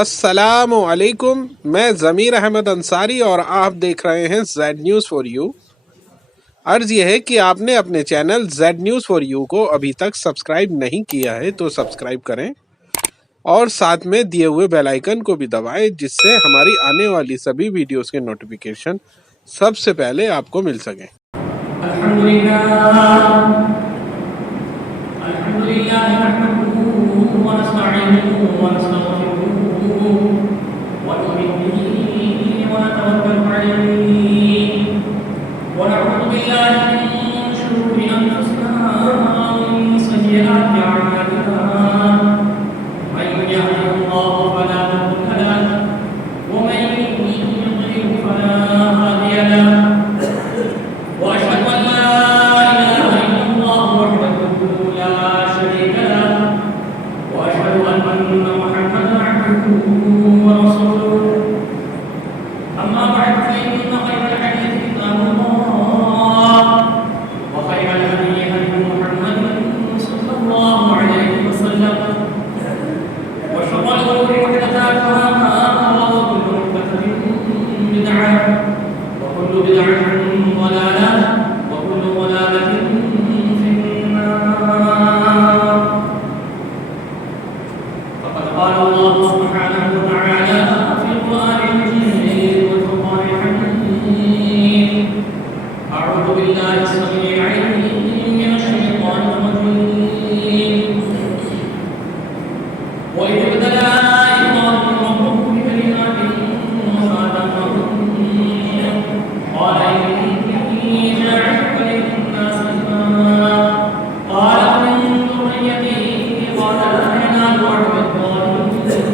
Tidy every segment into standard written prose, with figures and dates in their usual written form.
السلام علیکم، میں ضمیر احمد انصاری اور آپ دیکھ رہے ہیں زیڈ نیوز فار یو۔ عرض یہ ہے کہ آپ نے اپنے channel Z news for you کو ابھی تک سبسکرائب نہیں کیا ہے تو سبسکرائب کریں اور ساتھ میں دیے ہوئے بیل آئیکن کو بھی دبائیں، جس سے ہماری آنے والی سبھی ویڈیوز کے نوٹیفیکیشن سب سے پہلے آپ کو مل سکیں۔ الحمدللہ نحمده ونستعینه ونستغفره ونؤمن به ونتوکل علیہ ونعوذ باللہ من شرور انفسنا ومن سیئات اعمالنا من یهده اللہ فلا مضل له ومن یضلل فلا هادی له واشهد ان لا اله الا الله وحده لا شريك له واشهد ان محمدا عبده ورسوله اما بعد فان خير الحديث كتاب الله وخير الهدي هدي محمد صلى الله عليه وسلم وشر الامور محدثاتها وكل محدثه بدعه وكل بدعه ضلاله وكل ضلاله في النار فقد قال الله سبحانه وتعالى في القرآن المجيد والفرقان الحميد أعوذ بالله السميع العليم من الشيطان الرجيم وإذ ابتلى إبراهيم ربه بكلمات فأتمهن قال إني جاعلك للناس إماما قال من ذريتي قال لا ينال عهد الظالمين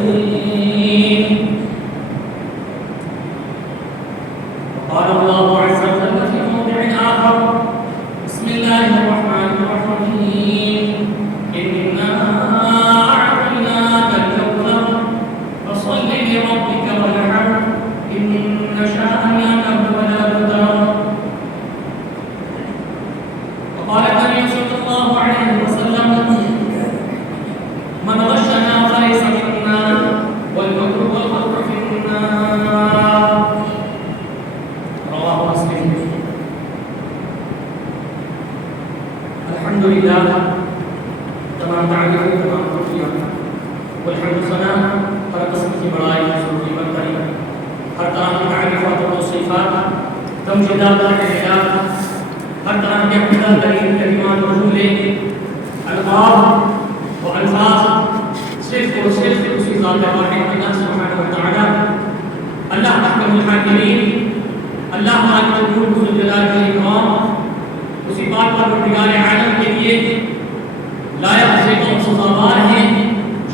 قال الله عز وجل في موضع آخر بسم الله الرحمن الرحيم إنا أعطيناك الكوثر فصل لربك وانحر إن شانئك هو الأبتر وقال النبي صلى الله عليه وسلم من غشنا فليس منا والمكر والفقر في النار رواه مسلم الحمد لله تمام تعریف تمام توفیق والحمد ثناء ہر قسم کی بڑائی ضروری برتری ہر طرح کی تعریفات و توصیفات تمجیدات و اعلانات ہر طرح کے اقتدار ترین کلمات و جملے الفاظ و الفاظ صرف اور صرف اسی ذات واحد اللہ سبحانہ و تعالی اللہ احکم الحاکمین اللہ مالک الملک ذو الجلال والاکرام اسی بات پر پروردگار عالم کے لیے لائق سے اور سزاوار ہے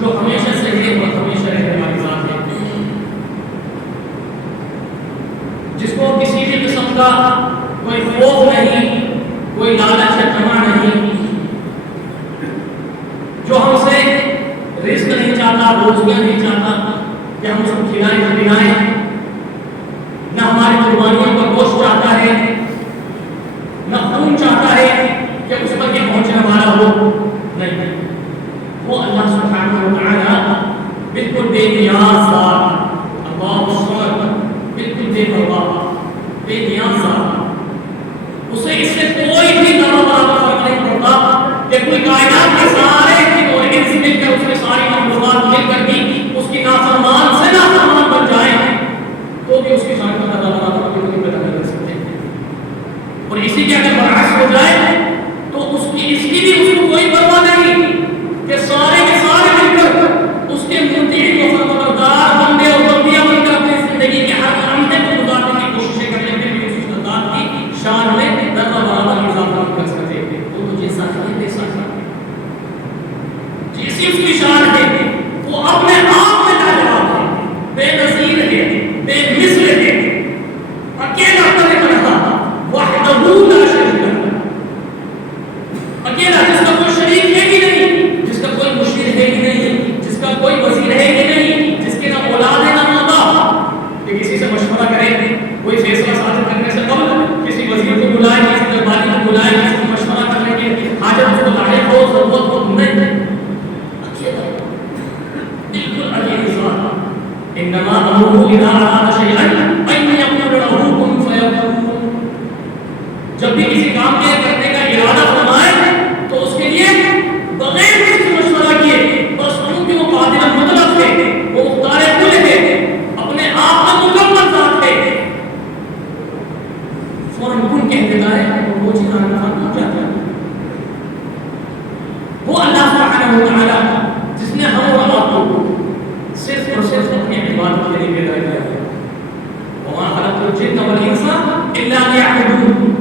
جو ہمیشہ سے ہے اور ہمیشہ رہنے والی ذات ہے، جس کو کسی بھی قسم کا کوئی خوف نہیں، کوئی لالچ یا طمع نہیں، جو ہم سے رزق نہیں چاہتا، روزیاں نہیں چاہتا کہ ہم اس کو کھلائیں یا پلائیں، نہ ہماری قربانیوں کا گوشت چاہتا ہے، نہ خون چاہتا ہے کہ اس پر یہ پہنچنے والا ہو، نہیں، وہ اللہ سبحانہ و تعالی بالکل بے نیاز ذات، اللہ الصمد، بالکل بے پرواہ، بے نیاز ذات، اسے اس سے کوئی بھی ذرہ برابر فرق نہیں پڑتا کہ کوئی کائنات کے سارے جن اور انس مل کر اس میں ساری مخلوقات مل کر بھی اس کی نافرمان سے نافرمان بن جائیں تو بھی اس کی شان کا ذرہ برابر کوئی پیدا نہیں کر سکتے، اور اسی کے اگر برعکس ہو جائے تو اس کی بھی اس کو کوئی پرواہ نہیں کہ سارے کے سارے مل کر اس کے مطیع و فرمانبردار بندے اور بندیاں بن کر اپنی زندگی کے ہر لمحے کو گزارنے کی کوششیں کریں، پھر بھی اس ذات کی شان میں ذرہ برابر اضافہ نہیں کر سکتے، وہ تو جیسا ہے تیسا ہے، جیسی اس کی شان ہے وہ اپنے آپ میں لاجواب ہے، بے نظیر ہے، بے مثل ہے، اکیلا خالق رہا وحدہ لا شریک له، اکیلا جس کا کوئی شریک ہے ہی نہیں، جس کا کوئی مشیر ہے ہی نہیں، جس کا کوئی وزیر ہے ہی نہیں، انما امره اذا اراد شيئا ان يقول له كن فيكون. جب بھی کسی کام کے کرنے کا ارادہ فرمائے تو اس کے لیے بغیر کسی مشورہ کیے بس کیونکہ وہ قادر مطلق ہے، وہ مختار کل ہے، اپنے آپ کا مکمل ذات ہے، فوراً کن کہہ دیتا ہے اور وہ چیز آنے ہو جاتا ہے. وہ اللہ سبحانہ و تعالی جس نے ہم اور آپ کو صرف اور صرف اپنی عبادت کے لیے پیدا کیا ہے. وما خلقت الجن والانس الا ليعبدون.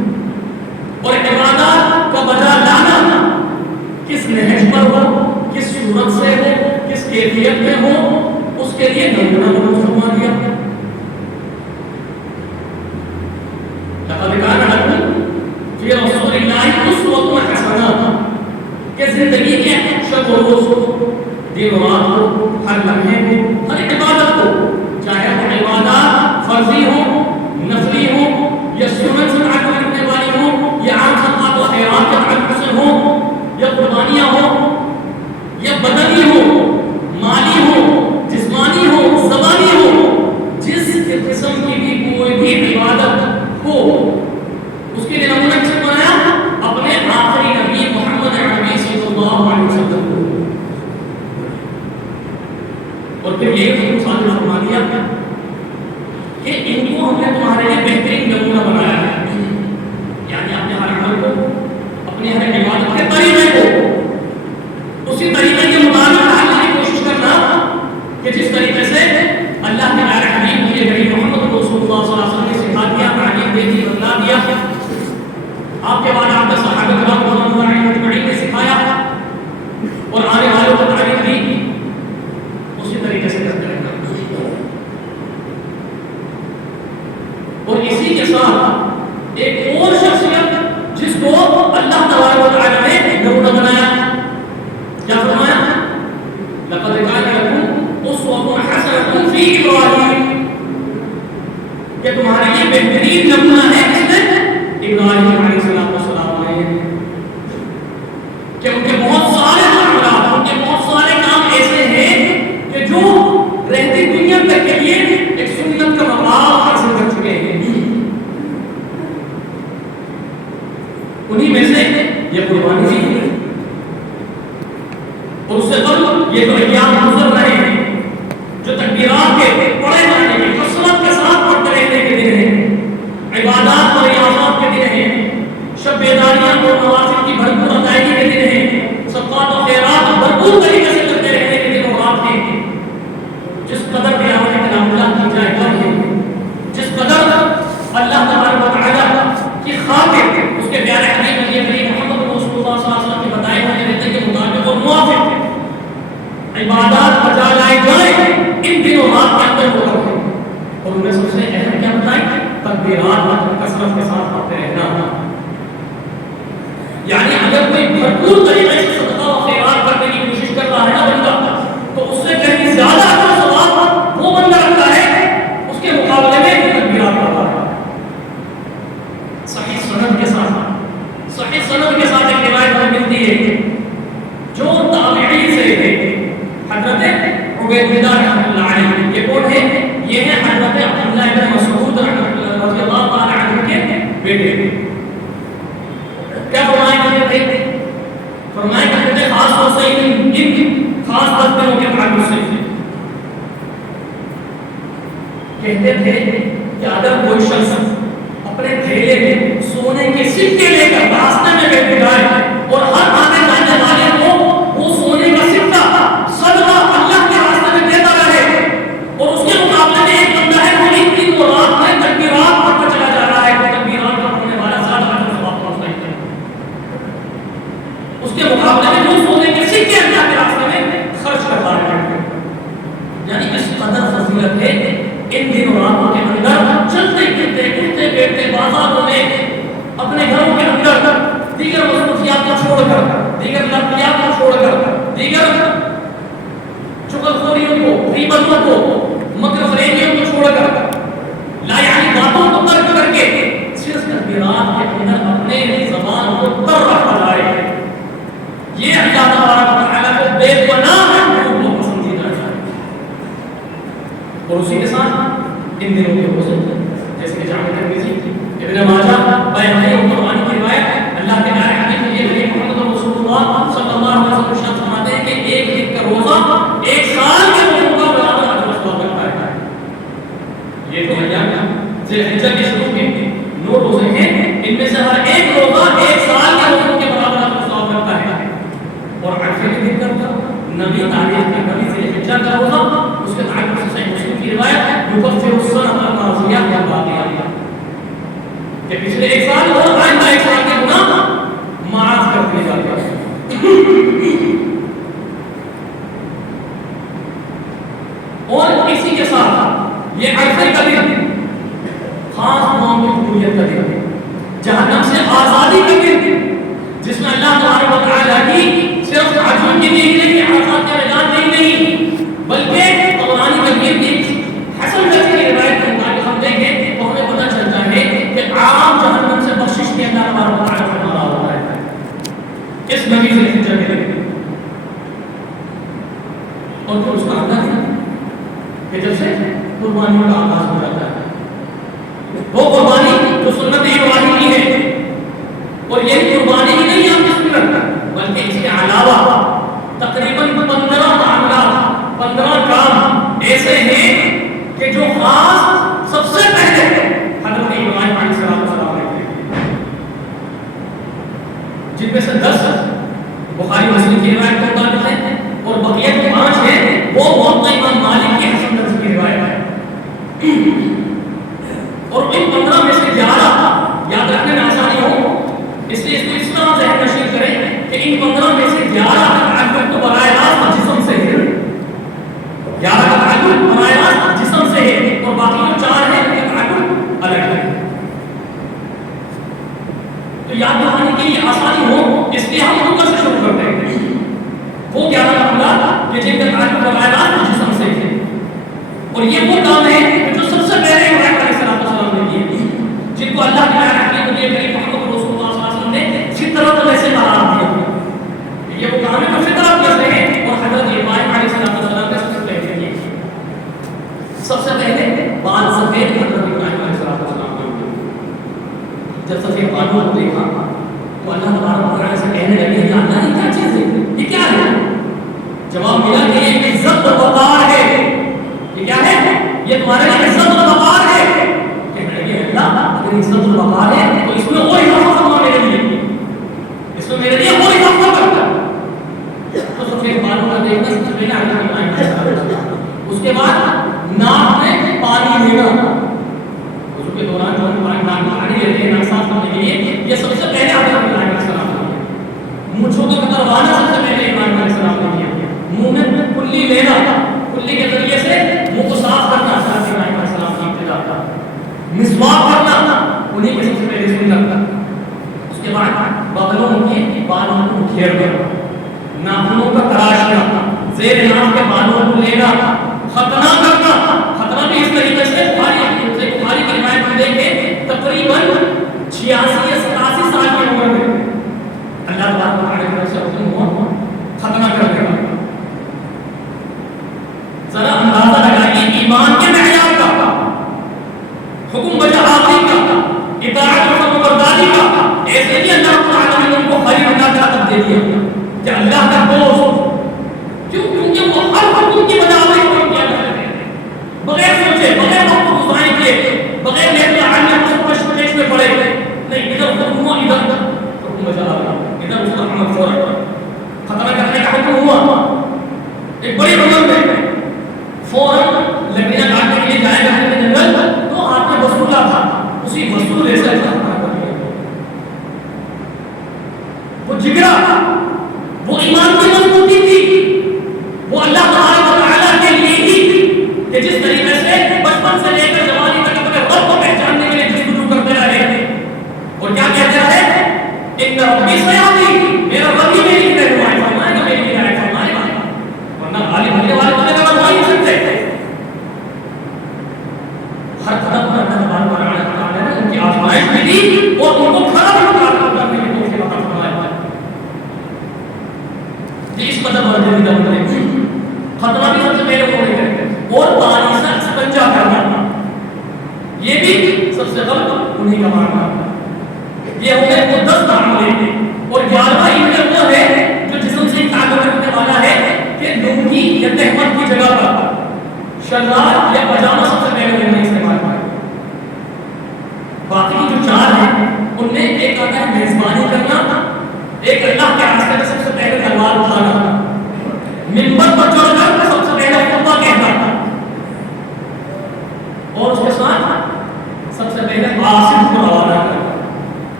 اور عبادات کا بجا لانا کس نہج پر ہو، کس صورت سے ہو، کس کیفیت میں ہو، اس کے لیے نمونہ بنا فرما دیا. لقد كان لكم في رسول الله اسوة حسنة. کہ زندگی کے شب و روز کو، دن و رات کو، ہر لمحے کو، ہر عبادت کو، چاہے وہ عبادات فرضی ہو، نفلی ہو، یا سنت سے تعلق رکھنے والی ہو، یا عام صدقات و خیرات کے تعلق سے ہو، یا قربانیاں ہو، یا بدنی ہو، مالی ہو، جسمانی ہو، زبانی ہو، جس قسم کی بھی کوئی بھی عبادت ہو، اس کے لیے نمونہ کس نے بنایا؟ اپنے آخری نبی محمد عربی صلی اللہ علیہ وسلم کو. اور پھر یہ حکم صادر فرما دیا کہ ان کو ہم نے تمہارے لیے بہترین نمونہ بنایا ہے. یعنی اپنے ہر عمل کو، اپنے ہر عبادت کے طریقے کو اسی طریقے کے مطابق ڈالنے کی کوشش کرنا کہ جس طریقے سے اللہ کے پیارے حبیب نبی کریم محمد رسول اللہ صلی اللہ علیہ وسلم نے سکھا دیا، تعلیم دے دی، بتلا دیا. آپ کے بعد آپ کے صحابہ کرام رضوان اللہ علیہم اجمعین نے سکھایا اور آنے والوں کو تعلیم دی. اسی طریقے سے کرتے رہنا. اور اسی کے ساتھ ایک اور شخصیت جس کو اللہ تبارک و تعالی نے نمونہ بنایا، کیا فرمایا؟ لقد كان لكم اسوة حسنة في ابراہیم. کہ تمہارے لیے بہترین نمونہ ہے کس میں؟ ابراہیم علیہ السلام علیہ. کہ ان کے بہت سارے معاملات، ان کے بہت سارے کام ایسے ہیں کہ جو رہتی دنیا تک کے لیے ایک سنت کا مقام حاصل کر چکے ہیں. انہی میں سے یہ قربانی بھی ہے. اور اس سے قبل یہ تو ایام گزر رہے ہیں جو تکبیرات کے پڑھے جانے کے، کثرت کے ساتھ پڑھتے رہنے کے دن ہیں، عبادات اور ریاضات کے دن ہیں، شب بیداریاں اور نوافل کی بھرپور ادائیگی کے دن ہیں، صدقات و خیرات بھرپور طریقے سے کرتے رہنے کے دن اور رات ہیں. جس قدر تلاوت کلام اللہ کی جائے کم ہے، جس قدر اللہ تبارک و تعالی کی خاطر اس کے پیارے حبیب نبی کریم محمد رسول اللہ صلی اللہ علیہ وسلم کے بتائے ہوئے رہتے کے مطابق اور موافق عبادات بجا لائی جائیں ان دن اور رات کے اندر ہوتا ہے. اور ان میں سب سے اہم کیا بتائیں؟ تکبیرات کثرت کے ساتھ پڑھتے رہنا. یعنی اگر کوئی بھرپور طریقے سے صدقہ و خیرات کرنے کی کوشش کر رہا ہے نا بندہ، تو اس سے کہیں زیادہ اجر و ثواب وہ بندہ رکھتا ہے اس کے مقابلے میں تکبیرات پڑھتا ہے. صحیح سند کے ساتھ ایک روایت ہمیں ملتی ہے جو تابعین سے ہے، حضرت عبید اللہ رحمۃ اللہ علیہ. یہ کون ہے؟ یہ ہے حضرت عبداللہ بن مسعود رضی اللہ تعالی عنہ کے بیٹے. کیا فرمایا کرتے تھے؟ فرمایا کرتے تھے خاص طور سے ان خاص برتنوں کے تعلق سے کہتے تھے کہ اگر کوئی شخص اپنے تھیلے میں سونے کے سکے لے کر راستے میں بیٹھ جائے اور ہر آنے جانے والے کو وہ سونے کا سکہ صدقہ اللہ کے راستے میں دیتا رہے، اور اس کے مقابلے میں ایک بندہ ہے وہ ایک دن اور رات میں تکبیرات پڑھتا چلا جا رہا ہے، تو تکبیرات پڑھنے والا زیادہ اجر و ثواب پاتا ہے. اس کے مقابلے میں وہ سونے کے سکے اللہ کے راستے میں خرچ کرتا ہے. یعنی اس قدر فضیلت ہے ان دن اور راتوں کے اندر چلتے پھرتے اٹھتے بیٹھتے بازاروں میں اپنے گھروں کے اندر دیگر مصروفیات کو چھوڑ کر، دیگر لفظیات کو چھوڑ کر، دیگر چغلخوریوں کو، غیبتوں کو، مکر فریبیوں کو چھوڑ کر، لا یعنی باتوں کو ترک کر کے صرف تکبیرات کے اندر اپنے زبان کو تر رکھا جائے. یہ اللہ تبارک و تعالیٰ کو بے پناہ محبوب و پسندیدہ ہے. اور اسی کے ساتھ ان دنوں کے روزے جیسے کہ جامع ترمذی ابن ماجہ بیہقی اور طبرانی کی روایت اللہ کے پیارے حبیب نبی محمد رسول اللہ صلی اللہ علیہ وسلم ارشاد فرماتے ہیں کہ ایک دن کا روزہ ایک سال کے روزوں کا برابر اجر ثواب کرتا ہے. یہ تو ایام ذی الحجہ کے شروع کے 9 روزے ہیں، ان میں سے ہر ایک روزہ ایک سال کے روزوں کے برابر اجر ثواب کرتا ہے. اور عرفے کے دن کا روزہ نبی تاریخ کے نبی ذی الحجہ کا روزہ اس کے تعلق سے صحیح مسلم کی روایت یکفر السنۃ الماضیہ والباقیہ کہ پچھلے ایک سال اور آئندہ ایک سال کے گناہ معاف کر دیے جاتے ہیں. اور اسی کے ساتھ یہ عرفے کا دن خاص قوم کی قبولیت کا دن، جہنم سے آزادی کا دن، جس میں اللہ تبارک و تعالیٰ کی صرف عجم کی دیکھ لیں کہ عرفات کا میدان نہیں بلکہ طبرانی کبیر کی حسن بصری کی روایت کے مطابق ہم دیکھیں تو ہمیں پتہ چلتا ہے کہ عام جہنم سے بخشش کی اللہ تبارک و تعالیٰ فرما رہا ہوتا ہے اس نبی ذی الحجہ کے دن. اور پھر اس کا اندر ہے کہ جب سے قربانیوں کا آغاز ہو جاتا ہے، وہ قربانی جو سنت ابراہیمی ہے، اور یہ قربانی ہی نہیں آپ کی سنت بلکہ اس کے علاوہ تقریباً 15 معاملات 15 کام ایسے ہیں کہ جو خاص سب سے پہلے حضرت ابراہیم علیہ السلام نے کیے، جن میں سے 10 بخاری مسلم کی روایت کے مطابق ہے اور بقیہ جو 5 ہیں وہ موطا امام مالک کی حسن بصری کی روایت ہے. اور ان 15 میں سے 11 یاد رکھنے میں آسانی ہو اس لیے اس کو اس طرح ذہن نشین کریں کہ ان 15 میں سے 11 کا تعلق تو براہ راست جسم سے ہے، 11 کا تعلق براہ راست جسم سے ہے اور باقی جو 4 ہیں ان کا تعلق الگ ہے. تو یاد رکھنے کے لیے آسانی ہو اس لیے ہم اوپر سے شروع کرتے ہیں. وہ 11 معاملات کہ جن کا تعلق براہ راست جسم سے ہے، اور یہ وہ کام ہے جو سب سے پہلے ابراہیم علیہ السلام نے کیے، جن کو اللہ کے پیارے نبی کریم محمد رسول اللہ صلی اللہ علیہ وسلم نے فطرت میں سے قرار دیا. یہ وہ کام ہے جو فطرت میں سے ہے اور حضرت ابراہیم علیہ السلام نے سب سے پہلے کیے. سب سے پہلے بال سفید حضرت ابراہیم علیہ السلام نے جب سفید بالوں کو دیکھا تو اللہ تبارک و تعالیٰ سے کہنے لگے کہ اللہ یہ کیا چیز ہے، یہ کیا ہے؟ جواب ملا کہ یہ عزت و وقار ہے. یہ کیا ہے؟ یہ تمہارے لیے عزت و وقار ہے. کہنے لگے اللہ اگر عزت و وقار ہے تو اس میں اور اضافہ کرنا میرے لیے، اس میں میرے لیے اور اضافہ کرنا. تو سفید بالوں کا دیکھنا سب سے پہلے اللہ کی آئین ہے. اس کے بعد ناک میں پانی لینا، اس کے دوران جو ہم پانی لیتے ہیں ناک صاف کرنے کے لیے، یہ سب سے پہلے حضرت ابراہیم علیہ السلام نے. مونچھوں کا کتروانا سب سے پہلے ابراہیم علیہ السلام نے کیا. منہ میں کلی لینا، کلی کے ذریعے سے منہ کو صاف کرنا حضرت ابراہیم علیہ السلام کی ابتدا تھا. مسواک کرنا انہیں کے سب سے پہلے سنت تھا. اس کے بعد بغلوں کے بالوں کو گھیر دینا، ناخنوں کا تراشنا، زیر ناف کے بالوں کو لینا، ختنہ کرنا. ختنہ بھی اس طریقے سے بخاری کی روایت میں دیکھیں تقریباً 86 یا 87 سال کی عمر میں اللہ تبارک و تعالیٰ کی طرف سے حکم ہوا ختنہ کر دینا. ذرا اندازہ لگائیے ایمان کے معیار کا، حکم بجا آخری کا، اطاعت و فرمانبرداری کا. ایسے بھی اللہ تعالیٰ نے ان کو خیر اللہ کا لقب دے دیا کہ اللہ کا دوست. کیوں؟ کیونکہ وہ ہر حکم کی بجا آخری کو کیا کرتے ہیں بغیر سوچے، بغیر وقت گزارے کیے، بغیر لیتے آنے کو سب پیش میں پڑے. نہیں، ادھر حکم ہوا، ادھر حکم بجا آخری، ادھر اس کا عمل فوراً ختنہ کرنے کا حکم ہوا. ایک بڑی عمر میں فوراً لکڑیاں کاٹنے کے لیے جائے گا جنگل تو ہاتھ میں وصولہ تھا، اسی وصولے سے وہ جگرا، وہ ایمان کی مضبوطی تھی، وہ اللہ تعالیٰ کے لیے ہی تھی کہ جس طریقے سے بچپن سے لے کر جوانی تک اپنے رب کو پہچاننے کے لیے جستجو کرتے رہے. اور کیا کہتے رہے؟ ایک ربی سیاحتی، میرا رب ہی میری رہنمائی فرمائے گا، میری ہدایت فرمائے گا، ورنہ غالب ہونے والے تو نہیں فرما نہیں سکتے. ہر قدم پر اللہ تبارک و تعالیٰ نے ان کی آزمائش بھی دی اور ان کو کھڑا بھی کرنے کی توفیق عطا فرمائی. اس قدر بڑھنے کی ضرورت ہے. ختمہ بھی سب سے پہلے ہونے گئے اور پانی سے سب سے غلط انہیں کا ماننا. یہ ہوئے وہ 10 معاملے اور 11واں ان میں وہ ہے جو جسم سے تعلق رکھنے والا ہے کہ لنگی یا تہمت کی جگہ پر شلوار یا پاجامہ سب سے پہلے انہیں استعمال کریں. باقی جو 4 ہیں ان میں ایک آتا ہے میزبانی کرنا, ایک اللہ کے راستے میں سب سے پہلے تلوار اٹھانا, منبر پر چڑھ کر سب سے پہلے خطبہ کہنا, اور اس کے ساتھ سب سے پہلے قاصد کو روانہ کرنا,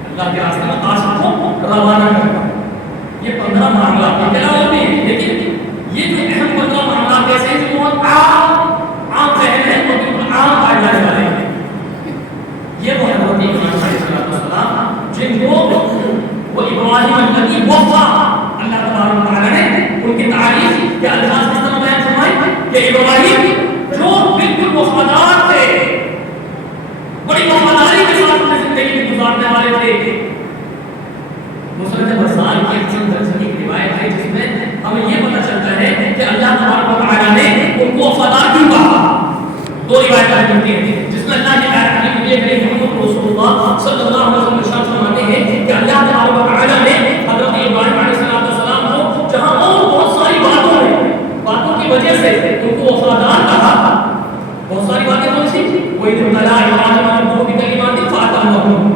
اللہ کے راستے میں قاصد کو روانہ کرنا. یہ 15 معاملات کے علاوہ بھی ہیں, لیکن یہ جو اہم 15 معاملات ایسے ہیں جو بہت عام فہم ہے اور بالکل عام پائے جانے والے ہیں. یہ وہ حضرت ابراہیم علیہ السلام جن کو وہ ابراہیم الذی وفا, اللہ تبارک و تعالی نے ان کی تعریف کے الفاظ اس طرح بیان فرمائے کہ ابراہیم جو بالکل وفادار تھے, بڑی وفاداری کے ساتھ اپنی زندگی گزارنے والے تھے. مسند بزار کی حسن درجی کی روایت ہے جس میں ہمیں یہ پتہ چلتا ہے کہ اللہ تبارک و تعالی نے ان کو وفادار کیوں کہا. 2 روایتیں ملتی ہیں جس میں اللہ کے حبیب محمد رسول اللہ صلی اللہ علیہ وسلم ارشاد فرماتے ہیں کہ اللہ تبارک و تعالی نے حضرت ابراہیم علیہ السلام کو جہاں اور بہت ساری باتوں کی وجہ سے ان کو وفادار کہا. بہت ساری باتیں کون سی؟ کوئی ابتلا ابراہیم ربہ بکلمات فاتمہم,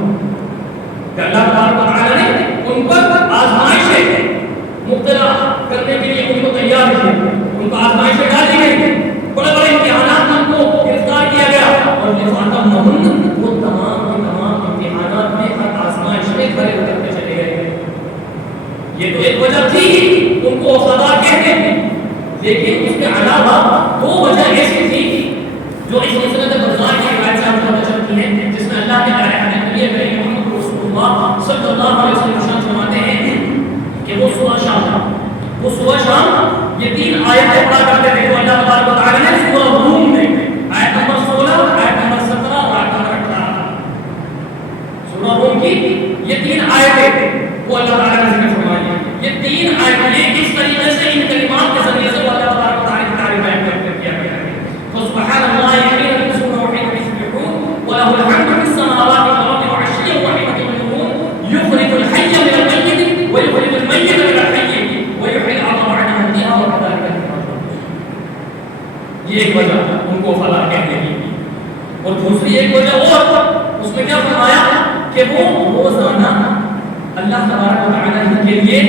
کہ اللہ تبارک و تعالی نے ان پر آزمائشیں مبتلا کرنے کے لیے ان کو تیار کیا, ان کو آزمائشیں ڈالی گئی, بڑے بڑے امتحانات میں ان کو گرفتار کیا گیا, اور فاتمہم وہ تمام امتحانات میں ہر آزمائش میں کھڑے اترتے چلے گئے. یہ تو ایک وجہ تھی ان کو وفادار کہتے ہیں, لیکن اس کے علاوہ 2 وجہ ایسی تھی جو اس مسند بزار کی روایت سے ہم پتہ چلتی ہیں جس میں اللہ کے پیارے حبیب محمد رسول اللہ صلی اللہ علیہ وسلم فرماتے ہیں کہ وہ صبح شام یہ 3 آیتیں پڑھا کرتے تھے جو اللہ تبارک و تعالی نے سورہ روم میں آیت نمبر 16, آیت نمبر 17 اور آیت نمبر 18 سورہ روم کی یہ 3 آیتیں وہ اللہ تعالی نے ذکر فرمائی. یہ 3 آیتیں اس طریقے سے ان کلمات کے ذریعے سے اللہ تبارک و تعالی کی تعریف بیان کیا گیا ہے. سبحان اللہ حين تمسون وحين تصبحون وله الحمد في السماوات والارض وعشيا وحين تظهرون يخرج الحي من الميت ويخرج الميت من الحي ويحيي الارض بعد موتها وكذلك تخرجون. یہ ایک وجہ ان کو وفادار کہنے کی. اور دوسری ایک وجہ اور اس میں کیا فرمایا کہ وہ روزانہ اللہ تبارک و تعالی کے لیے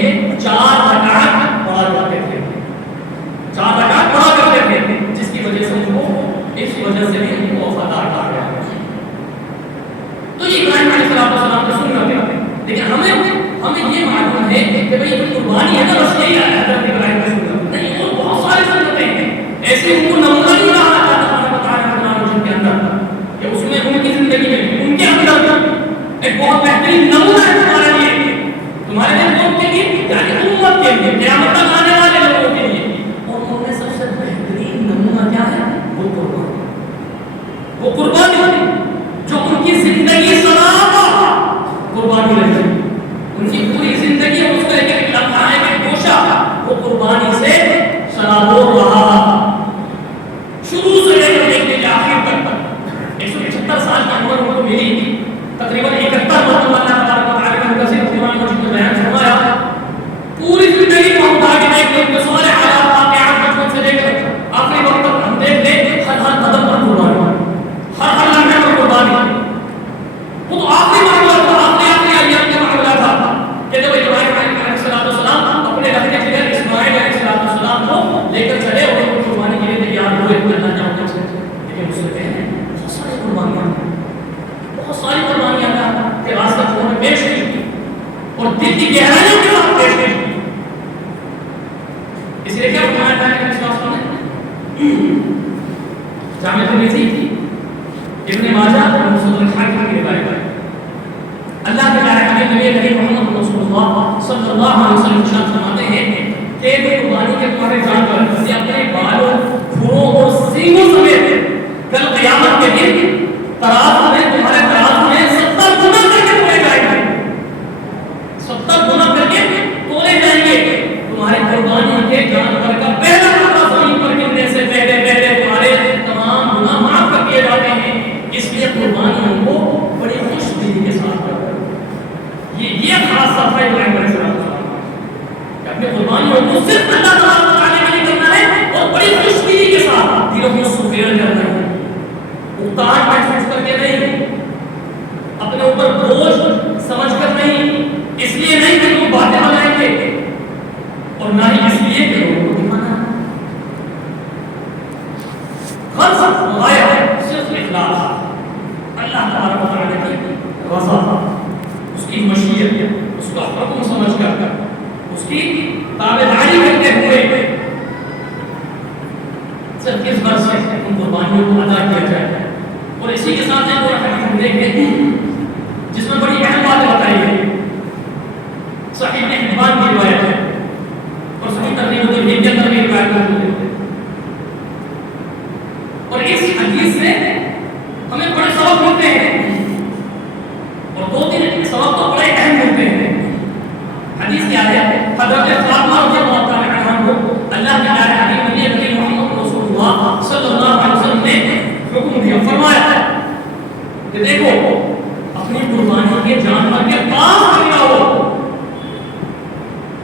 4 رکعت پڑھا کرتے تھے, 4 رکعت پڑھا کرتے تھے, جس کی وجہ سے ان کو اس وجہ سے بھی ان کو وفادار کہا گیا. تو یہ ابراہیم علیہ السلام کی سنت ہے. لیکن ہمیں یہ معلوم ہے کہ بھئی قربانی ہے نا, بس یہی ہے حضرت ابراہیم کی سنت نہیں, اور بہت سارے سنتیں ہیں ایسے ان کو نمونہ نہیں رہا اللہ تبارک و تعالی کے اندر کہ اس میں ان کی زندگی میں ان کے اندر ایک بہت بہترین نمونہ ہے تمہارے لیے لوگ کے لیے, یعنی امت کے لیے, قیامت تک آنے والے لوگوں کے لیے. اور ان میں سب سے بہترین نمونہ کیا ہے؟ وہ قربانی جو ان کی زندگی سرابہ قربانی رہی, ان کی پوری زندگی اس کا ایک لمحہ ایک گوشہ وہ قربانی سے سرابور رہا, شروع سے لے کر آخر تک. 175 سال کی عمر ان کو ملی, تقریباً 71 مرتبہ اللہ تبارک و تعالی نے کثیر قرآن مجید میں بیان فرمایا. پوری زندگی کو ہم تاکہ دیکھ لیں کہ سارے حالات واقعات بچپن سے لے کر آخری وقت تک ہم دیکھ لیں ہر قدم پر قربانی, ہر لمحے پر قربانی. وہ تو آخری معاملہ تھا, آخری ایام کا معاملہ تھا کہ جب ابراہیم علیہ السلام اپنے رکھنے کے لیے اسماعیل علیہ السلام کو لے کر چلے اور ان کو قربانی کے لیے تیار ہوئے اللہ جانتا ہے. لیکن اس سے پہلے بہت ساری قربانیاں کے راستہ انہوں نے پیش کی اور دل کی گہرائیوں کے ساتھ پیش کی. اس لیے کیا فرمایا ہے کہ اس واسطے نے جامع ترمذی ابن ماجہ اور مسند الحاکم کی روایت ہے. اللہ کے پیارے حبیب نبی کریم محمد رسول اللہ صلی اللہ علیہ وسلم ارشاد فرماتے ہیں کہ قربانی کے تمہارے جانور سے اپنے بالوں, کھروں اور سینگوں سمیت کل قیامت کے دن ترازو میں تمہارے ترازو میں 70 گنا کر کے تولے جائیں گے, 70 گنا کر کے تولے جائیں گے. تمہاری قربانی کے جانور کا پہلا ٹکڑا زمین پر گرنے سے پہلے تمہارے تمام گناہ معاف کر دیے جاتے ہیں. اس لیے قربانیوں کو غرض غایہ صرف اخلاص، اللہ تبارک و تعالیٰ کی رضا، اس کی مشیت، اس کا حکم سمجھ کر اس کی تابعداری کرتے ہوئے صرف اس غرض سے ان قربانیوں کو ادا کیا جائے. اور اسی کے ساتھ ایک اور حدیث ہم دیکھیں جس میں بڑی اہم بات بتائی گئی، صحیح ابن حبان کی روایت ہے اور صحیح ترغیب الترہیب کے اندر بھی روایت موجود ہے. اور اس حدیث سے ہمیں بڑے سبق ملتے ہیں اور دو تین سبق تو بڑے اہم ملتے ہیں. حدیث کیا ہے؟ حضرت فاطمہ رضی اللہ تعالی عنہا کو اللہ کے پیارے حبیب نبی محمد رسول اللہ صلی اللہ علیہ وسلم نے حکم دیا، فرمایا کہ دیکھو اپنی قربانی کے جانور کے پاس آ جاؤ.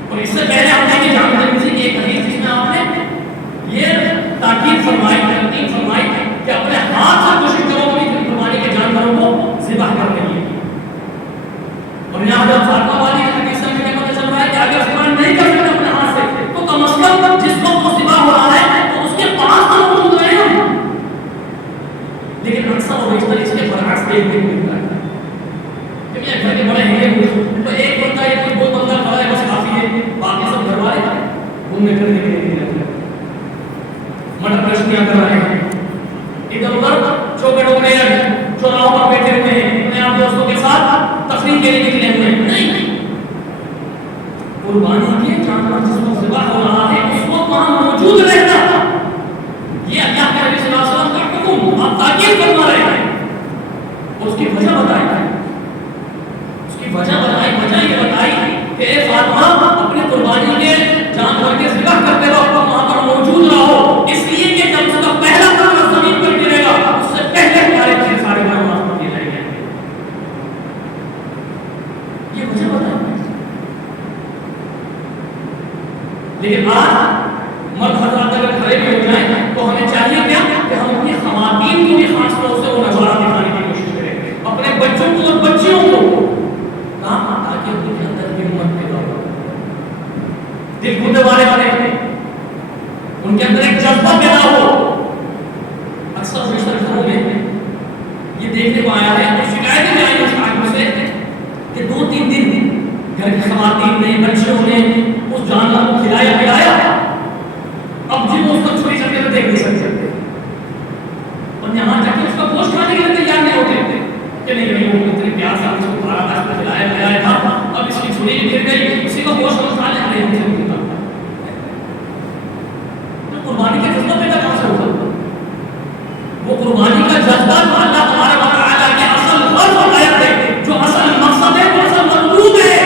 اور اس سے پہلے ہم نے یہ جانتے ہیں ایک حدیث جس میں آپ نے یہ تاکید فرمائی، تلقین فرمائی کہ اپنے ہاتھ سے کوشش کرو اپنی قربانی کے جانوروں کو ذبح کرنے کے لیے. اور یہاں حضرت فاطمہ والی حدیث سے ہمیں پتہ چل رہا ہے کہ اگر ذبح نہیں کر سکتے اپنے ہاتھ سے تو کم از کم جس وقت وہ ذبح ہو رہا ہے تو اس کے پاس تو موجود رہے ہم. لیکن اکثر و بیشتر اس کے برعکس دیکھنے کو ملتا ہے کہ میاں گھر کے بڑے ہیں تو ایک بندہ یا کوئی دو بندہ کھڑا ہے بس کافی ہے، باقی سب گھر والے گھومنے پھرنے کے لیے رہتے ہیں، مٹر پرشتیاں کر رہے ہیں، ادھر ادھر چوکے ڈوکے چوراہوں پر بیٹھے ہوئے ہیں، اپنے آپ دوستوں کے ساتھ تفریح کے لیے نکلے ہوئے ہیں. نہیں، قربانی کے جانور جس کو ذبح ہو رہا ہے اس کو وہاں موجود رہنا، یہ اللہ کے نبی صلی اللہ علیہ وسلم کا حکم، آپ تاکید فرما رہے ہیں. اور اس کی وجہ بتائی، اس کی وجہ یہ بتائی کہ اے فاطمہ اپنی قربانی کے جانور کے ذبح کرتے وقت وہاں پر موجود رہو، اس لیے کہ جب اس کا پہلا قدم زمین پر گرے گا اس سے پہلے ہمارے پیچھے سارے جانور پر گر جائیں گے. یہ وجہ بتائی. لیکن آج مرد حضرات اگر کھڑے بھی ہو جائیں تو ہمیں چاہیے کیا کہ ہم اپنی خواتین کو بھی خاص طور سے وہ نظارہ دکھانے کی کوشش کریں، اپنے بچوں کو اور بچیوں کو، تاکہ ان کے اندر ہمت پیدا ہو، دل گھٹنے والے ان کے اندر ایک جذبہ پیدا ہو. اکثر بیشتر گھروں میں یہ دیکھنے کو آیا ہے اور شکایتیں بھی آئی اس حاکم سے کہ 2-3 دن گھر کی خواتین نے، بچیوں نے اس جانور کو کھلایا، اب جب اس کو چھوٹی چھوٹی دیکھ نہیں سکتے اور یہاں جا کے اس کا گوشت کھانے کے لیے تیار نہیں ہوتے کہ نہیں وہ اتنے پیار سے اس کو کھانا تھا، اس کو کھلایا تھا، اب اس کی چھری گر گئی، اسی کو گوشت کھا لے ہمیں ہم سے نہیں ملتا. تو قربانی کا جذبہ پیدا کہاں سے ہوگا؟ وہ قربانی کا جذبہ جو اللہ تبارک و تعالیٰ کے اصل غرض و غایت ہے، جو اصل مقصد ہے، جو اصل مطلوب ہے،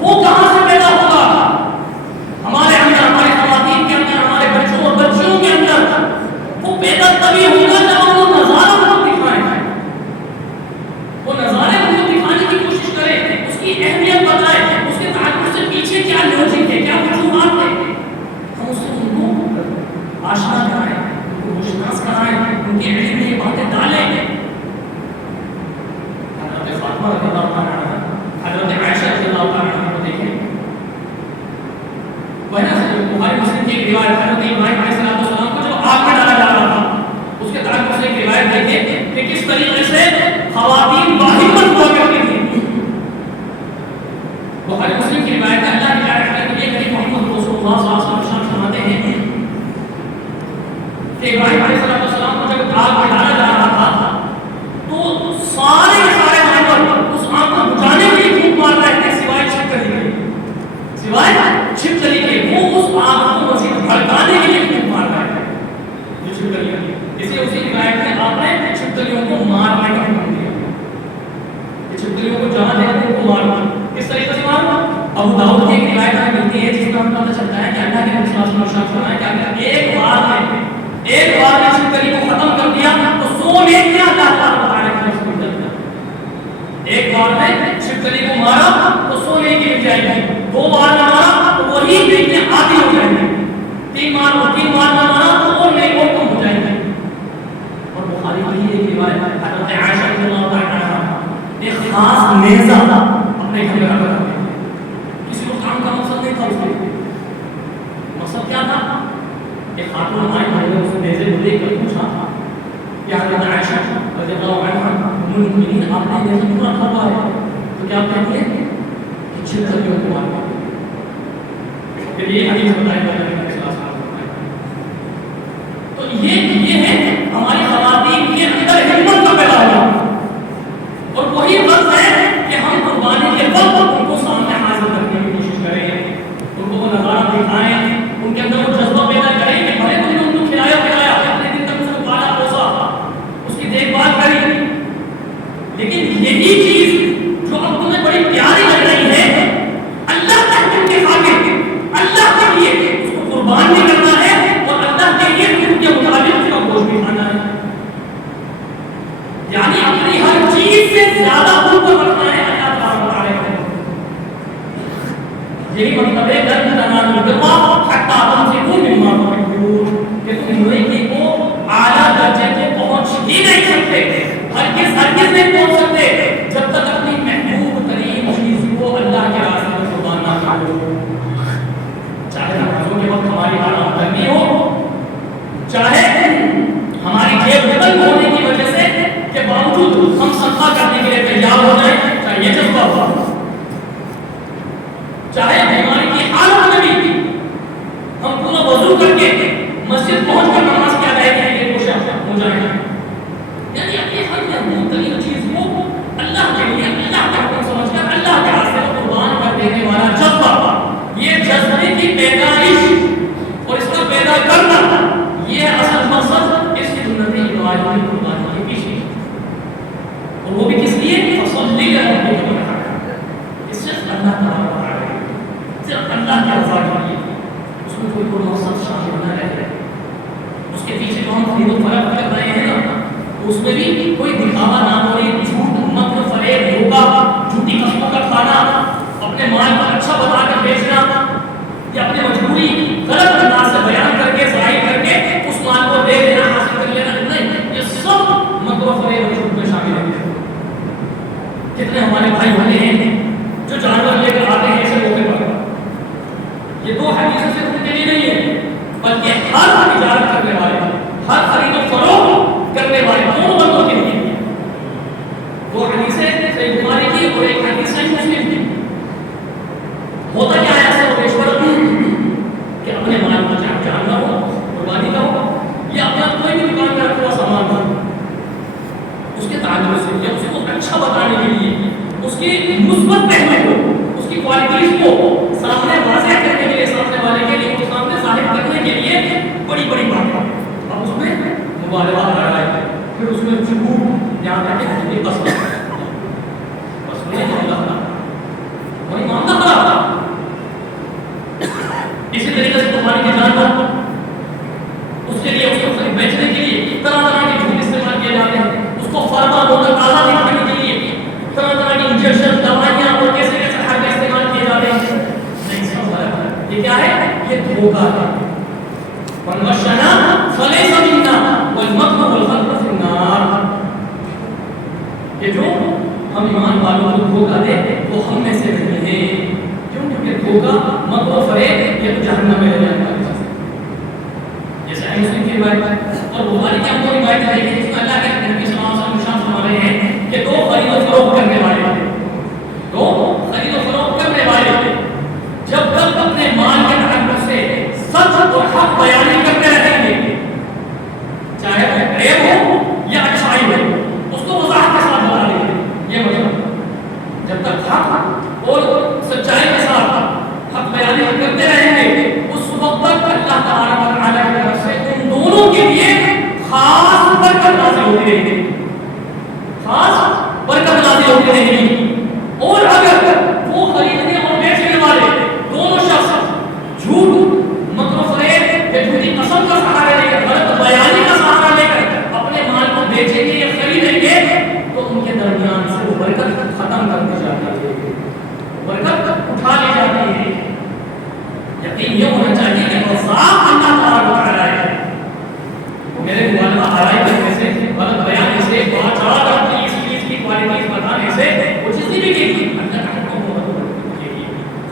وہ کہاں سے پیدا ہوگا؟ ہمارے اندر، ہماری خواتین کے اندر، ہمارے بچوں اور بچیوں کے اندر وہ پیدا تبھی ہوگا جب ہم وہ نظارہ کو دکھائیں، وہ نظارے کو دکھانے کی کوشش کریں، اس کی اہمیت بتائیں، اس کے تعلق سے پیچھے کیا لوجک ہے، کیا وجوہات ہیں، ہم اس سے ان کو آشنا کرائیں، ان کو مشناس کرائیں، ان کے علم میں یہ باتیں ڈالیں. حضرت فاطمہ رضی اللہ تعالیٰ عنہا، حضرت عائشہ رضی اللہ تعالیٰ عنہا کو دیکھیں، بخاری مسلم کی ایک روایت، حضرت ابراہیم علیہ السلام کو جب آگ میں ڈالا جا رہا تھا اس کے تعلق سے ایک روایت دیکھیں کہ کس طریقے سے خواتین باہمت ہوا کرتی تھیں. بخاری مسلم کی روایت ہے، اللہ کے پیارے نبی محمد رسول اللہ صلی اللہ علیہ وسلم فرماتے ہیں کہ ابراہیم علیہ السلام کو جب آگ میں ڈالا جا رہا تھا تو سارے جانور اس آگ کو بجھانے کے لیے پھونک مار رہے تھے سوائے چھپکلی کے، وہ اس آگ کو مزید بھڑکانے کے لیے پھونک مار رہے تھے جو چھپکلیاں. اسے اسی روایت میں آپ نے چھپکلیوں کو مارنے کا حکم دیا، چھپکلیوں کو جہاں دیکھتے ہیں کو مارنا. کس طریقے سے مارنا؟ ابو داؤد کی ایک روایت ہمیں ملتی ہے جس میں ہمیں پتہ چلتا ہے کہ اللہ کے نبی صلی اللہ علیہ وسلم ارشاد فرمایا کہ اگر ایک بار میں چھپکلی کو ختم کر دیا تو 100 نیکیاں اللہ تعالیٰ کی طرف سے مل جاتی ہیں. ایک بار میں چھپکلی کو مارا تو 100 نیکی مل جائے گی، 2 بار میں مارا تو وہی نیکیاں آدھی ہو جائیں گی، 3 بار میں مارا تو اور نیکیاں کم ہو جائیں گی. اور بخاری کی ایک روایت ہے، حضرت عائشہ رضی اللہ تعالیٰ عنہا ایک خاص نیزہ اپنے گھر میں رکھا کرتے تھے. کسی کو کام کا مقصد نہیں تھا، اس کے مقصد کیا تھا یا حضرت عائشہ رضی اللہ عنہا ام المؤمنین آپ نے دیکھا پورا کعبہ ہے تو کیا کہتی ہے کہ چھتریوں کو مار پھر یہ حدیث بتائی گئی ہے. تو یہ ہے ہماری خواتین کے اندر ہمت کا پیدا ہونا, اور وہی وقت ہے کہ ہم قربانی کے وقت ان کو سامنے حاضر کرنے کی کوشش کریں, ان کو وہ نظارہ دکھائیں, ان کے اندر وہ جذبہ پیدا کریں کہ بھلے تم نے ان کو کھلایا پلایا, اپنے دن تک اس کو پالا پوسا, اس کی دیکھ بھال کری, لیکن یہی چیز جو اب تمہیں بڑی پیاری لگ رہی ہے, اللہ تک تم کے خاطر, اللہ کے لیے اس کو قربان بھی کرنا ہے, اور اللہ کے لیے تم کے مطابق اس کا گوشت بھی کھانا ہے. یعنی اپنی ہر چیز سے زیادہ حب رکھنا ہے اللہ تبارک و تعالی کا. یہی مطلب ہے لن تنالوا البر حتى تنفقوا مما تحبون, کہ تم نیکی کو اعلیٰ درجے کو پہنچ ہی نہیں سکتے, ہرگز نہیں پہنچ سکتے جب تک اپنی محبوب ترین چیز کو اللہ کے راستے میں قربان نہ کرو. چاہے نمازوں کے وقت ہماری حالت تنگی ہو, چاہے ہماری جیب تنگ ہونے کی وجہ سے کے باوجود ہم صدقہ کرنے کے لیے تیار ہو جائیں, چاہے یہ جذبہ ہو, چاہے بیماری کی حالت میں بھی ہم پورا وضو کر کے مسجد پہنچ کر نماز کی ادائیگی کے لیے کوشش ہو جائیں. یعنی اپنی ہر محبوب ترین چیز کو اللہ کے لیے, اللہ کا حکم سمجھ کر اللہ کے راستے میں قربان کر دینے والا جذبہ, یہ جذبے کی پیدائش اور اس کا پیدا کرنا, یہ اصل مقصد اس سنت ابراہیمی کی قربانی کے پیچھے, اور وہ بھی کس لیے فصلی لربک ونحر, اس سے اللہ تعالی صرف اللہ کی رضا کے لیے, اس میں کوئی مقصد شامل نہ رہے. اس کے پیچھے جو ہم خرید و فروخت کر رہے ہیں نا, اس میں بھی کوئی دکھاوا نہ ہو, جھوٹ مکر فریب دھوکہ جھوٹی قسموں کا کھانا, اپنے مال کو اچھا بتا کر بیچنا, یا اپنی مجبوری غلط انداز سے بیان کر کے ظاہر کر کے اس مال کو دے دینا, حاصل کر لینا, نہیں, یہ سب مکر فریب اور جھوٹ میں شامل ہیں. کتنے ہمارے بھائی بھلے ہیں جو جانور لے کر آتے ہیں ایسے موقع پر, یہ دو حدیثوں سے ان کے لیے نہیں ہے, بلکہ ہر تجارت کرنے والے, ہر خرید و فروخت کرنے والے دونوں بندوں کے لیے. دو حدیثیں صحیح بخاری کی اور ایک حدیث صحیح مسلم کی. ہوتا کیا ہے ایسا ویشور کہ اپنے مال کو جاننا ہو, قربانی کا ہو, یا اپنا کوئی بھی دکان میں رکھا ہوا سامان ہو, اس کے تعلق سے یا اس کو اچھا بتانے کے لیے, اس کی مثبت پہلو کو, اس کی کوالٹیز کو سامنے واضح کرنے کے لیے, سامنے والے کے لیے, اس سامنے ظاہر کرنے کے لیے بڑی بڑی باتیں, اب اس میں مبالغہ کر رہا ہے, پھر اس میں جھوٹ یہاں تک کہ حقیقی قسم بس نہیں معاملہ وہی معاملہ خراب تھا. اسی طریقے سے قربانی کے جانور, اس کے لیے, اس کو بیچنے کے لیے طرح طرح کے جھوٹ استعمال کیے جاتے ہیں, اس کو فرما ہونا تازہ دکھانے کے لیے طرح طرح کی انجیکشن, دوائیاں اور کیسے کیسے حربے استعمال کیے جاتے ہیں. نہیں سمجھ, یہ کیا ہے, یہ دھوکہ ہے. من غشنا فلیس منا والمکر والغدر فی النار, کہ جو ہم ایمان والوں کو دھوکہ دے وہ ہم میں سے نہیں ہے, کیونکہ دھوکہ مکر و فریب یہ تو جہنم میں لے جانے والی چیز ہے. جیسے ہے مسلم کی روایت اور بخاری کی ہم کو روایت ہے کہ جس میں اللہ کے نبی صلی اللہ علیہ وسلم ارشاد فرما رہے ہیں کہ دو خرید و فروخت کرنے والے, دو خرید و فروخت کرنے والے جب تک اپنے مال کے تعلق سے سچ اور حق بیان کرتے رہیں گے, چاہے وہ فریب ہو یا اچھائی ہو, اس کو وضاحت کے ساتھ بتا دیں گے. یہ مطلب جب تک حق اور سچائی کے ساتھ حق بیان کرتے رہیں گے, اس وقت تک اللہ تعالیٰ کی طرف سے ان دونوں کے لیے خاص برکت نازل ہوتی رہے گی, خاص برکت نازل ہوتی رہے گی. اور اگر وہ خریدنے اور بیچنے والے دونوں شخص جھوٹ, مکر و فریب یا جھوٹی قسم کا سہارا لے کر, غلط بیانی کا سہارا لے کر اپنے مال کو بیچیں گے یا خریدیں گے, تو ان کے درمیان سے وہ برکت ختم کر دی جاتی ہے, برکت اٹھا لی جاتی ہے. یقین یہ ہونا چاہیے کہ رزاق اللہ تعالیٰ ہے. میرے مولانا آرائی کرنے سے, غلط بیان سے, بہت چڑھا کر اس چیز کی کوالٹیز بتانے سے وہ چیز نہیں بکے گی. اللہ کا حکم ہوگا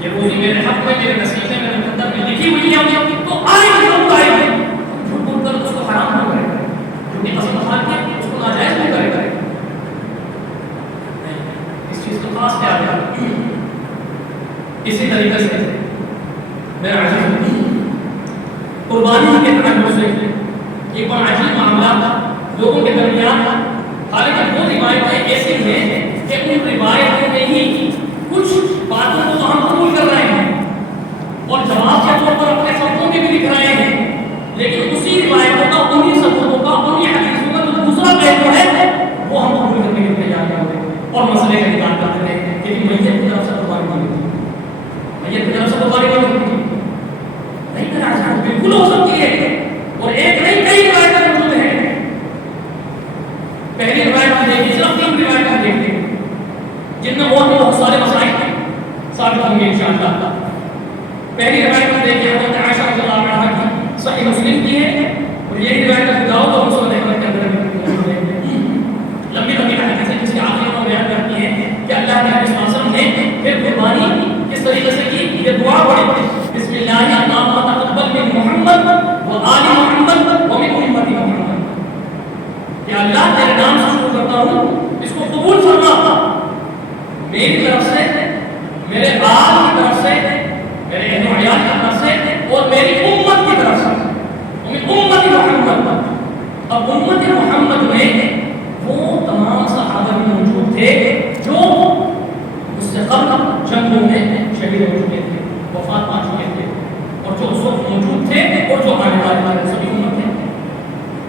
یہ روزی میرے حق میں, میرے نصیب میں, میرے مقدر میں لکھی ہوئی ہے, تو آئے گی, ضرور آئے گی. جھوٹ بول کر اس کو حرام نہ کرے, کیونکہ قسم کھا کے اسی طریقے سے میرا عزیز قربانی کے تعلق سے ایک بڑا عجیب معاملہ لوگوں کے درمیان، حالانکہ وہ روایتیں ایسی ہیں کہ ان روایتوں میں ہی کچھ باتوں کو تو ہم قبول کر رہے ہیں اور جواب کے طور پر اپنے شبدوں میں بھی لکھ رہے ہیں، لیکن اسی روایتوں کا، انہی شبدوں کا، انہی حدیثوں کا جو دوسرا پہلو ہے وہ ہم قبول کرنے کے لیے تیار ہوتے ہیں اور مسئلے کا انکار کرتے ہیں کہ میت کی طرف سے قربانی نہیں ہوتی، میت کی طرف سے قربانی نہیں ہوتی، نہیں کرنا بالکل ہو سکتی ہے اور ایک نہیں کئی روایتیں موجود ہیں۔ پہلی روایت ہم دیکھیں، صرف 3 روایت ہم دیکھتے ہیں جن میں اور بھی بہت سارے مسائل ثابت ہوں گے انشاءاللہ۔ پہلی روایت ہم دیکھیں حضرت عائشہ رضی اللہ عنہا کی، صحیح مسلم کی ہے اور یہ روایت ابو داؤد اور مسند احمد کے اندر موجود ہے۔ لمبی لمبی حدیث ہے جس کے آخر میں بیان کرتی ہے کہ اللہ کے نبی صلی اللہ علیہ وسلم نے پھر قربانی کس طریقے سے کی، یہ دعا پڑھی، بسم اللہ اللہم تقبل من محمد و آل محمد و من امت محمد، کہ اللہ تیرے نام سے شروع کرتا ہوں، اس کو قبول فرما میری طرف سے، میرے آل کی طرف سے، میرے اہل و عیال کی طرف سے اور میری امت کی طرف سے، امت محمد۔ اب امت محمد میں وہ تمام صحابہ بھی موجود تھے جو اس سے قبل جنگوں میں شہید ہو چکے تھے، وفات پا چکے تھے، اور جو اس وقت موجود تھے اور جو آنے والے سبھی امت تھے،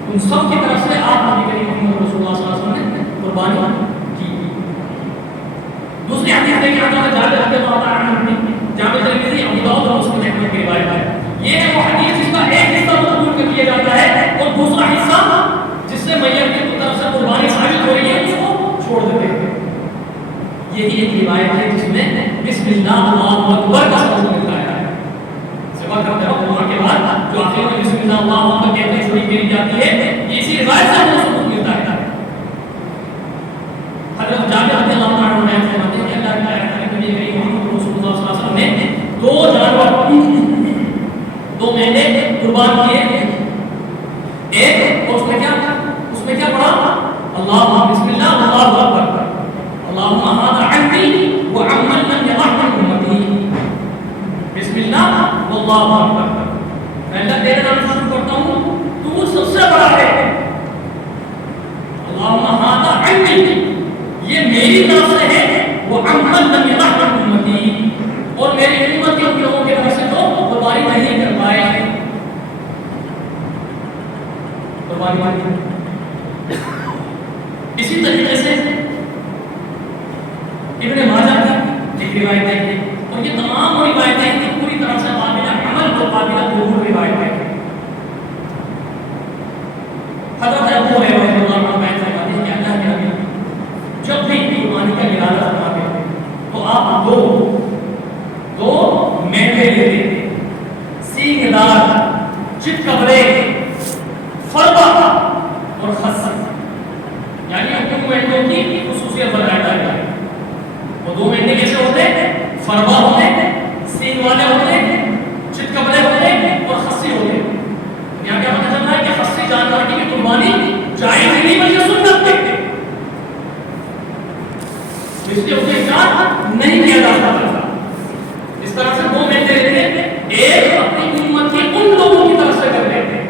ان سب کی طرف سے آپ نبی کریم محمد رسول اللہ صلی اللہ علیہ وسلم نے قربانی کی۔ دوسری حدیث ہے کہ حضرت جابر رضی اللہ عنہ نے، جامع ترمذی، ابو داؤد اور مسند احمد کی روایت ہے، یہ ہے وہ حدیث جس کا ایک حصہ قبول کر لیا جاتا ہے اور دوسرا حصہ جس سے میت کی طرف سے قربانی ثابت ہو رہی ہے اس کو چھوڑ دیتے ہیں۔ یہی ایک روایت ہے جس میں بسم اللہ اللہ اکبر کا لفظ ملتا ہے، سبا کرتے وقت دعا کے بعد جو آخر میں بسم اللہ اللہ اکبر کہتے ہیں چھوڑی دی جاتی ہے، یہ اسی روایت سے ہمیں ثبوت ملتا ہے۔ حضرت جابر رضی اللہ عنہ نے فرماتے ہیں کہ اللہ تعالی کے نبی کریم محمد رسول اللہ صلی اللہ علیہ وسلم نے 2 جانور 2 مہینے قربان کیے، ایک اور اس میں کیا پڑھا، اللہ بسم اللہ اللہ اکبر، اللہم هذا عنی وعمن لم يضع من امتی، بسم اللہ واللہ اکبر، میں اللہ تیرے نام سے شروع کرتا ہوں، تو سب سے بڑا ہے، اللہم هذا عنی، یہ میری طرف سے ہے، وعمن لم يضع من امتی، اور میری امت کے لوگوں کی طرف سے جو قربانی نہیں کر پائے، قربانی۔ اسی طریقے سے ابن ماجہ کی ایک روایت ہے اور یہ تمام روایتیں ہیں پوری طرح سے قابل عمل اور قابل قبول روایتیں ہیں۔ حضرت ابو ہریرہ رضی اللہ عنہ بیان فرماتے ہیں کہ اللہ کے نبی جب بھی قربانی کا ارادہ فرماتے ہیں تو آپ دو مینڈے لیتے، سینگ دار، چتکبرے، فربہ اور خصی، یعنی اپنے مینڈوں کی خصوصیت بتائی جاتی ہے۔ وہ 2 مینڈے کیسے ہوتے ہیں؟ فربہ ہوتے ہیں، سینگ والے ہوتے ہیں، چتکبرے ہوتے ہیں اور خصی ہوتے ہیں۔ یہاں کیا پتہ چل رہا ہے کہ خصی جانور کی قربانی جائز نہیں بلکہ سنت ہے، اس لیے اسے اجازت نہیں کیا جا سکتا۔ اس طرح سے 2 مینڈے لیتے، ایک اپنی امت کے ان لوگوں کی طرف سے کرتے ہیں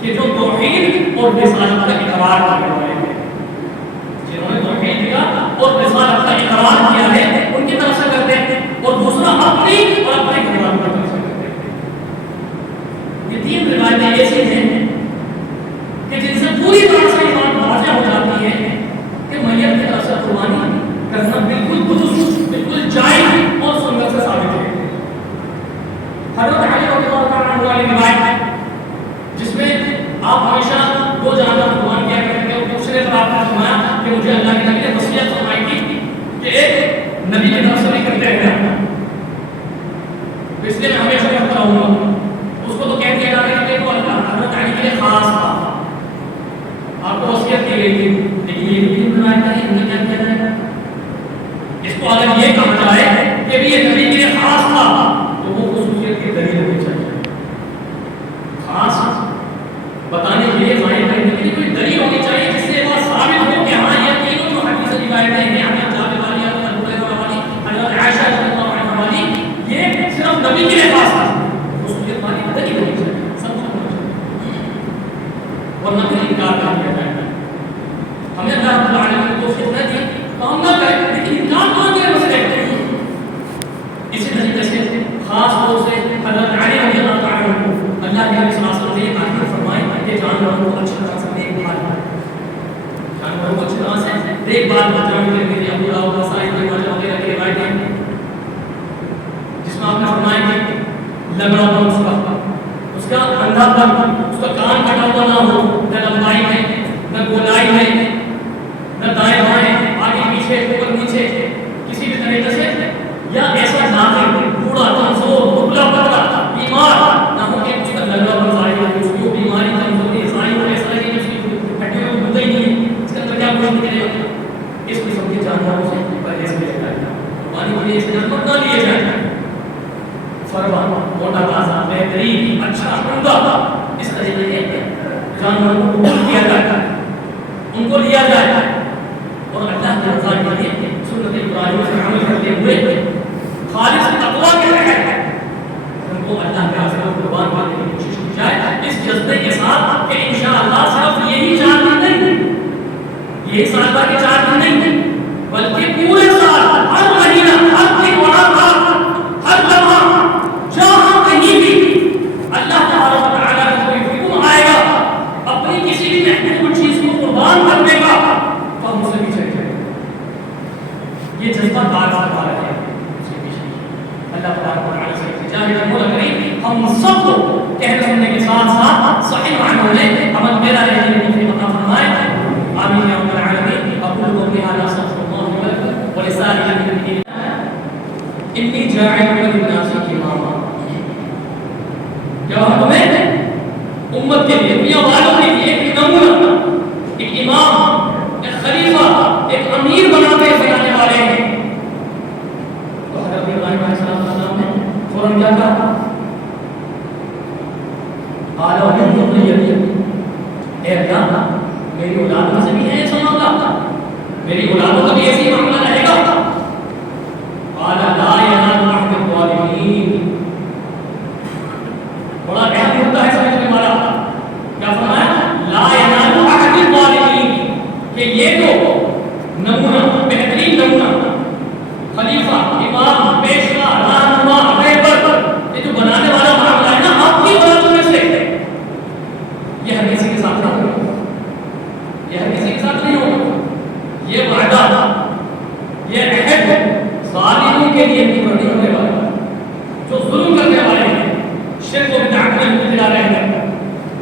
کہ جو توحید اور رسالت کا اقرار کرنے والے ہیں، جنہوں نے توحید کا اور رسالت کا اقرار کیا ہے ان کی طرف سے کرتے ہیں، اور دوسرا اپنی اور اپنے گھر والوں کی طرف سے کرتے ہیں۔ یہ 3 روایتیں ایسی ہیں کہ جن سے پوری طرح سے یہ بات واضح ہو جاتی ہے کہ میت کی طرف سے قربانی کرنا بالکل درست، بالکل جائز اور سنت سے ثابت ہے۔ حضرت علی رضی اللہ عنہ والی روایت ہے جس میں آپ ہمیشہ 2 جانور قربان کیا کرتے ہیں، اور دوسرے پر آپ نے فرمایا کہ مجھے اللہ کے نبی نے وصیت فرمائی تھی کہ ایک نبی کی طرف سے بھی کرتے ہیں، تو اس لیے میں ہمیشہ کرتا ہوں۔ اس کو تو کہہ دیا جاتا ہے کہ وہ حضرت علی کے لیے خاص تھا، آپ کو وصیت کی گئی تھی، لیکن یہ بھی روایت ہے، انہیں کیا کیا جائے، اس کو اگر یہ کہا جائے کہ یہ نبی کے لیے خاص تھا تو وہ خصوصیت کی دلیل ہونی چاہیے، خاص بتانے کے لیے، ظاہر کرنے کے لیے کوئی دلیل ہونی چاہیے جس سے وہ ثابت ہو کہ ہاں یہ تینوں جو حدیث روایتیں ہیں، حضرت جابر والی، حضرت ابو ہریرہ والی، حضرت عائشہ رضی اللہ عنہا انکار کر دیا جائے. ہمیں اللہ رب العالمین کو توفیق دی تو ہم نہ کریں, لیکن انکار کون کرے مسئلے کا. اسی طریقے سے خاص طور سے حضرت علی رضی اللہ تعالیٰ عنہ, اللہ کے نبی صلی اللہ علیہ وسلم نے تعلیم فرمائی کہ جانوروں کو اچھی طرح سے دیکھ بھال کریں, جانوروں کو اچھی طرح سے دیکھ بھال کریں. میری ابو داؤد نسائی ابن ماجہ وغیرہ کی روایت ہے جس میں آپ نے فرمایا کہ لگڑا پن اس کا اندھا پن, اس کا کان کٹا ہوا نہ ہو, نہ لمبائی میں نہ گولائی میں نہ دائیں بائیں آگے پیچھے اوپر نیچے کسی بھی طریقے سے, یا ایسا ظاہر بوڑھا کمزور دبلا پتلا بیمار نہ ہو کہ اس کا لگڑا پن ظاہر ہو, اس کی بیماری کمزوری ظاہر ہو, ایسا نہیں اس کی ہڈیوں میں گھلتا ہی نہیں ہے, اس کے اندر کیا کچھ نکلے گا. اس قسم کے جانوروں سے پرہیز کیا جائے, قربانی کے لیے اس جانور نہ لیے جائیں. فرما موٹا تازہ بہترین اچھا عمدہ اس طریقے کے جانوروں کو قبول کیا جائے, ان کو لیا جائے اور اللہ کی رضا کے لیے سنت ابراہیم پر عمل کرتے ہوئے خالص تقویٰ کے تحت ان کو اللہ کے راستے میں قربان کرنے کی کوشش کی جائے, اس جذبے کے ساتھ کہ انشاءاللہ صرف یہی 4 دن نہیں, یہی سال بھر کے 4 دن نہیں, بلکہ پورے سال ہر مہینہ ہر دن اور ہر لمحہ جہاں کہیں بھی اللہ تبارک و تعالیٰ کا کوئی حکم آئے گا اپنی کسی بھی محبوب چیز کو قربان کرنے کا تو ہم اسے پیچھے کریں. یہ جذبہ بار بار ہے اسے پیچھے. اللہ تبارک و تعالیٰ سے التجا مولا کریم ہم سب کو کہنے سننے کے ساتھ ساتھ صحیح معنوں میں عمل پیرا رہنے کی توفیق عطا فرمائے. آمین یا رب العالمین. اقول قولی ھذا استغفر اللہ لي ولكم ولسائر المؤمنین. انی جاعل للناس اماما. جب ہم تمہیں امت کے لیے, دنیا والوں کے لیے ایک نمونہ, ایک امام, ایک خلیفہ, ایک امیر بنا کے پھیلانے والے ہیں, تو حضرت ابراہیم علیہ السلام نے فوراً کیا کہا, آلہ وحید ذریتی, اے اللہ میری اولاد میں سے بھی ہے ایسا معاملہ, میری اولادوں کا بھی ایسی معاملہ رہے گا. آلہ لا ینال عہد الظالمین. بڑا اہم ہوتا ہے سمجھنے والا. کیا فرمایا؟ لا ینال عہد الظالمین, کہ یہ تو نمونہ, بہترین نمونہ, خلیفہ, امام, پیشوا, رہنما, رہبر, یہ جو بنانے والا معاملہ ہے نا آپ کی اولادوں میں سے, یہ ہر کسی کے ساتھ نہ ہوگا, یہ ہر کسی کے ساتھ نہیں ہوگا. یہ وعدہ, یہ عہد ظالموں کے لیے نہیں ہونے والا, جو ظلم کرنے والے ہیں, شرک و بدعت میں مبتلا رہ کر,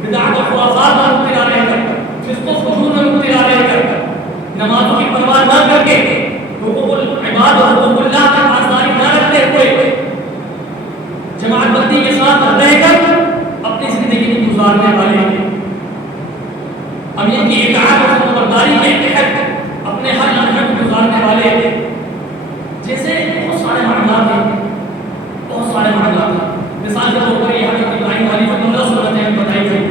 بدعت و خرافات میں مبتلا رہ کر, فسق و فجور میں مبتلا رہ کر, نمازوں کی پرواہ نہ کر کے, حقوق العباد اور حقوق اللہ کی پاسداری نہ رکھتے ہوئے, جماعت بندی کے ساتھ رہ کر اپنی زندگی کو گزارنے والے ہیں, امیر کی اطاعت اور خبرداری کے تحت اپنے ہر لمحے کو گزارنے والے ہیں. جیسے بہت سارے معاملات ہیں, بہت سارے معاملات ہیں. مثال کے طور پر یہ حضرت ابراہیم علیہ السلام نے سنتیں ہمیں بتائی تھیں,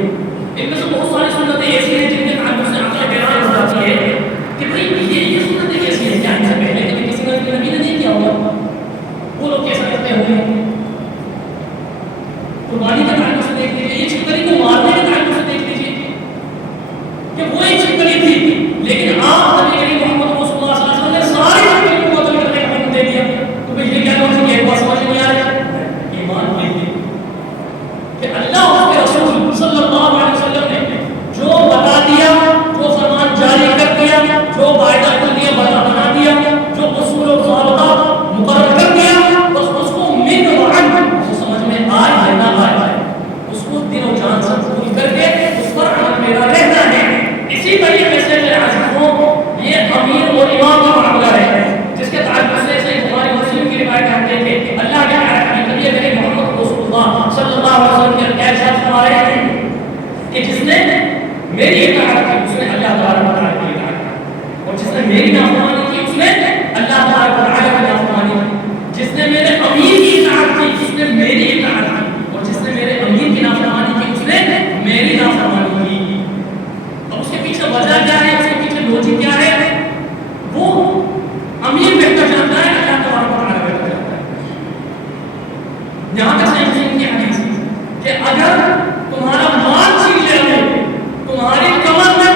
ان میں سے بہت ساری سنتیں ایسی ہیں جن کے تعلق سے عقل بیان ہو جاتی ہے کہ بھائی یہ سنتیں کیسی ہیں, کیا ان سے پہلے کبھی کسی نبی نے نہیں کیا ہوگا, وہ لوگ کیسا کرتے ہوئے. قربانی کے تعلق سے دیکھ لیجیے, یہ چھپکلی کو مارنے کے تعلق سے دیکھ لیجیے کہ وہ ایک چھپکلی تھی, لیکن آپ نبی کریم محمد رسول اللہ صلی اللہ علیہ وسلم نے ساری چھپکلی کو بدل کر کے حکم دے دیا. تو بھائی یہ کیا کون سی بات سمجھ نہیں آ رہی؟ ایمان لیجیے کہ اللہ اور اس کے رسول صلی اللہ علیہ وسلم نے جو بتا دیا, جو فرمان جاری کر دیا, جو قاعدہ کلیہ بنا دیا, جو اصول و ضابطہ مقرر کر دیا, بس اس کو من و عن سمجھ میں آئے یا نہ آئے, اس کو دل و جان سے قبول کر کے اس پر عمل میرا رہنا ہے. اسی طریقے سے یہ امیر اور امام کا معاملہ ہے, جس کے تعلق سے ہماری مسلم کی روایت کرتے تھے اللہ کے نبی کریم محمد رسول اللہ صلی اللہ علیہ وسلم کے ارشاد فرما رہے ہیں کہ جس نے میری اطاعت کی اس نے اللہ تعالیٰ کی اطاعت کی, اور جس نے میری نافرمانی کی اس نے اللہ تعالیٰ کی نافرمانی کی. جس نے میرے امیر کی اطاعت کی اس نے میری اطاعت کی, اور جس نے میرے امیر کی نافرمانی کی اس نے میری نافرمانی کی. اب اس کے پیچھے وجہ کیا ہے, اس کے پیچھے لوجک کیا ہے, وہ امیر بہتر جانتا ہے, اللہ تعالیٰ بہتر جانتا ہے. یہاں تک صحیح مسلم کی حدیث کہ اگر تمہارا مال چھین لے, تمہاری کمر میں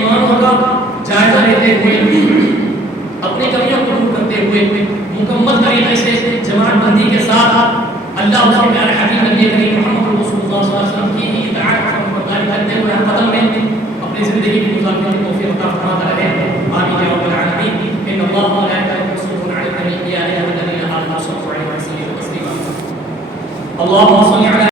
ایمانوں کا جائزہ لیتے ہوئے اپنی کمیوں کو دور کرتے ہوئے مکمل طریقے سے جماعت بندی کے ساتھ اللہ اس کے پیارے حبیب نبی کریم محمد رسول اللہ صلی اللہ علیہ وسلم کی اطاعت اور فرمانبرداری کرتے ہوئے ہر قدم میں اپنی زندگی کی گزارنے کی توفیق عطا فرماتا رہے. آمین یا رب العالمین. ان اللہ و ملائکته یصلون علی النبی یا ایھا الذین آمنوا صلوا علیہ وسلم تسلیما. اللهم صل علی